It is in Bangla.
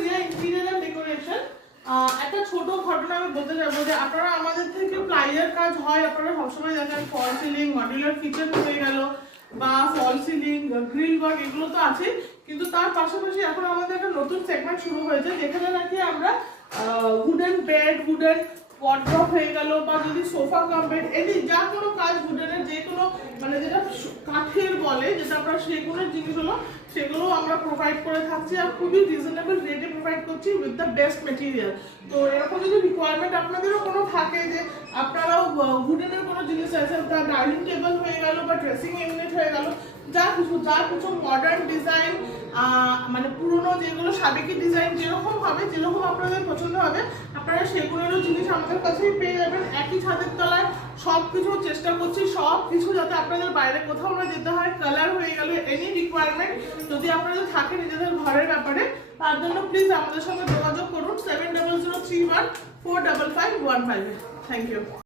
Riya interior and decoration. একটা ছোট ঘটনা আমি বলতে যাবো যে আপনারা আমাদের থেকে প্লাইয়ের কাজ হয়, আপনারা সবসময় দেখেন ফল সিলিং, মডুলার কিচেন হয়ে গেল বা ফল সিলিং, গ্রিল ওয়ার্ক, এগুলো তো আছে, কিন্তু তার পাশাপাশি এখন আমাদের একটা নতুন সেগমেন্ট শুরু হয়েছে যেখানে নাকি আমরা উডেন বেড, উডেন ওয়ার্ড্রপ হয়ে গেল বা যদি সোফা কাম বেড, এটি যা কোনো কাজ উডেনের যে কোনো মানে যেটা কাঠের বলে, যেটা আমরা সেগুলোর জিনিসগুলো সেগুলো আমরা প্রোভাইড করে থাকছি আর খুবই রিজনেবল রেটে প্রোভাইড করছি উইথ দ্য বেস্ট মেটেরিয়াল। তো এরকম যদি রিকোয়ারমেন্ট আপনাদেরও কোনো থাকে যে আপনারাও উডেনের কোনো জিনিস আছে, তা ডাইনিং টেবিল হয়ে গেল বা ড্রেসিং ইউনিট হয়ে গেল, যা কিছু মডার্ন ডিজাইন, মানে পুরোনো যেগুলো সাবেকি ডিজাইন যেরকম হবে, যেরকম আপনাদের পছন্দ হবে, আপনারা সেগুলোরও জিনিস আমাদের কাছেই পেয়ে যাবেন। একই ছাদের তলায় সব কিছু চেষ্টা করছি, সব কিছু যাতে আপনাদের বাইরে কোথাও না যেতে হয়। কালার হয়ে গেল, এনি রিকোয়ারমেন্ট যদি আপনাদের থাকে নিজেদের ঘরের ব্যাপারে, তার জন্য প্লিজ আমাদের সঙ্গে যোগাযোগ করুন 7003145515। Thank you.